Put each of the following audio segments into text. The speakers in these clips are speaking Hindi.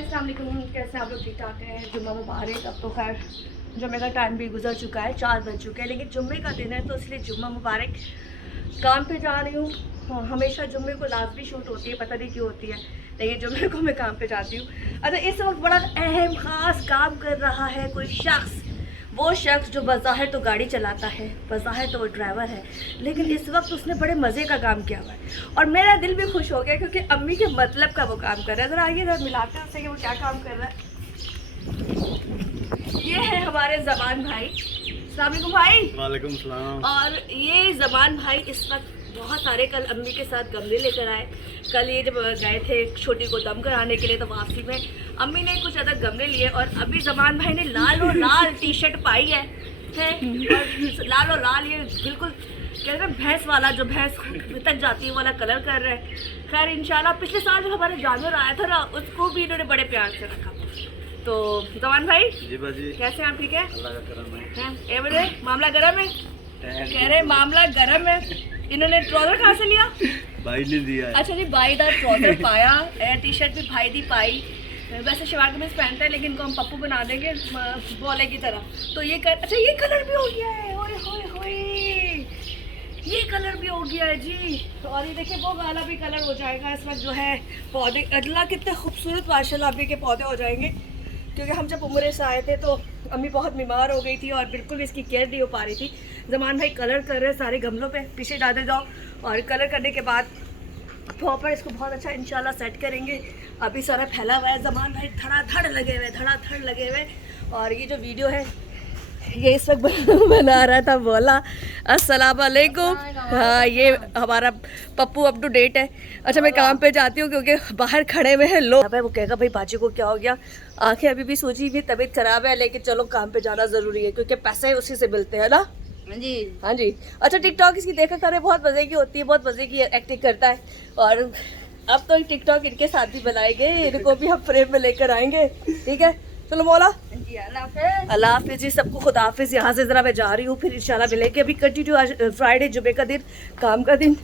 अस्सलाम वालेकुम, कैसे आप लोग? ठीक ठाक हैं? जुम्मा मुबारक। अब तो खैर जुम्मे का टाइम भी गुजर चुका है, 4 बज चुके हैं, लेकिन जुम्मे का दिन है तो इसलिए जुम्मा मुबारक। काम पे जा रही हूँ। हमेशा जुम्मे को लाजमी शूट होती है, पता नहीं क्यों होती है, लेकिन जुम्मे को मैं काम पे जाती हूँ। अच्छा, इस वक्त बड़ा अहम ख़ास काम कर रहा है कोई शख्स। वो शख्स जो बज़ाहिर तो गाड़ी चलाता है, बज़ाहिर तो वो ड्राइवर है, लेकिन इस वक्त उसने बड़े मज़े का काम किया हुआ है और मेरा दिल भी खुश हो गया क्योंकि अम्मी के मतलब का वो काम कर रहा है। ज़रा आइए ज़रा मिलाते हैं उससे कि वो क्या काम कर रहा है। ये है हमारे ज़मान भाई। अस्सलाम वालेकुम भाई। वालेकुम सलाम। और ये ज़मान भाई इस वक्त बहुत सारे कल अम्मी के साथ गमले लेकर आए। कल ये जब गए थे छोटी को दम कराने के लिए तो वापसी में अम्मी ने कुछ ज़्यादा गमले लिए और अभी ज़मान भाई ने लाल और लाल टी शर्ट पाई है और लाल और लाल ये बिल्कुल कहते हैं भैंस वाला, जो भैंस तक जाती है वाला कलर कर रहे हैं। खैर इंशाल्लाह पिछले साल जो हमारे जानवर आया था ना, उसको भी इन्होंने बड़े प्यार से रखा। तो ज़मान भाई जी बाजी, कैसे हैं आप? ठीक है, अल्लाह का करम है। ए बजे मामला गर्म है, कह रहे मामला गर्म है। इन्होंने ट्राउजर कहाँ से लिया? भाई ने दिया है। अच्छा जी, भाई दा ट्राउजर पाया, टी शर्ट भी भाई दी पाई। वैसे शिवार कमीज पहनता है लेकिन इनको हम पप्पू बना देंगे बोले की तरह। तो ये अच्छा ये कलर भी हो गया है, ओए होए होए, ये कलर भी हो गया है जी। तो और ये देखिए वो वाला भी कलर हो जाएगा इस वक्त जो है। पौधे अल्लाह कितने खूबसूरत माशाल्लाह अभी के पौधे हो जाएंगे, क्योंकि हम जब उम्र से आए थे तो अम्मी बहुत बीमार हो गई थी और बिल्कुल भी इसकी केयर नहीं हो पा रही थी। ज़मान भाई कलर कर रहे हैं सारे गमलों पे, पीछे डालते जाओ और कलर करने के बाद प्रॉपर इसको बहुत अच्छा इंशाल्लाह सेट करेंगे। अभी सारा फैला हुआ है, ज़मान भाई धड़ाधड़ लगे हुए, धड़ाधड़ लगे हुए। और ये जो वीडियो है ये इस वक्त बना रहा था, बोला अस्सलाम वालेकुम। हाँ, ये हमारा पप्पू अप टू डेट है। अच्छा मैं काम पे जाती हूँ क्योंकि बाहर खड़े हुए हैं लोग। वो कहेगा भाई बाजी को क्या हो गया, आंखें अभी भी सूजी हुई, तबीयत खराब है, लेकिन चलो काम पे जाना ज़रूरी है क्योंकि पैसे उसी से मिलते हैं ना जी। हाँ जी। अच्छा टिकटॉक इसकी देखा करे, बहुत मज़े की होती है, बहुत मज़े की एक्टिंग करता है। और अब तो टिकटॉक इनके साथ भी बनाएंगे, इनको भी हम फ्रेम में लेकर आएंगे। ठीक है, चलो मौला जी, अल्लाह हाफिज़ जी, सबको खुदा हाफिज़। यहाँ से ज़रा मैं जा रही हूँ, फिर इंशाल्लाह मिलेंगे। अभी कंटिन्यू, आज फ्राइडे जुमे का दिन, काम का दिन।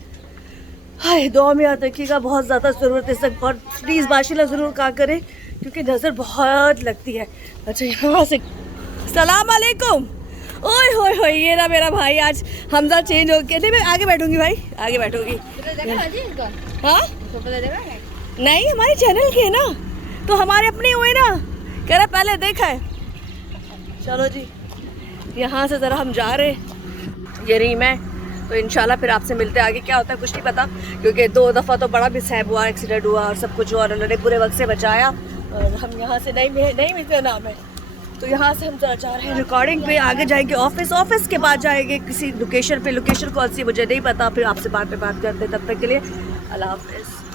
हाय दुआ में याद रखिएगा, बहुत ज़्यादा ज़रूरत है सब, और प्लीज़ माशाल्लाह ज़रूर काम करें क्योंकि नज़र बहुत लगती है। अच्छा यहाँ से सलाम अलैकुम। ओए होए होए, ये ना मेरा भाई आज हमजा चेंज हो गया। नहीं मैं आगे बैठूंगी भाई, आगे बैठूंगी। हाँ नहीं, हमारे चैनल के है ना, तो हमारे अपने हुए ना, कह रहा पहले देखा है। चलो जी, यहाँ से ज़रा हम जा रहे, ये रही मैं। तो इंशाल्लाह फिर आपसे मिलते हैं, आगे क्या होता है कुछ नहीं पता, क्योंकि 2 दफ़ा तो बड़ा मिसहैप हुआ, एक्सीडेंट हुआ और सब कुछ हुआ और उन्होंने बुरे वक्त से बचाया। और हम यहाँ से नहीं मिलते नाम है, तो यहाँ से हम जा रहे हैं रिकॉर्डिंग पे, आगे जाएंगे ऑफिस के बाद जाएंगे किसी लोकेशन पे। लोकेशन कौन सी मुझे नहीं पता, फिर आपसे बात पे बात करते। तब तक के लिए अल्लाह हाफ़िज़।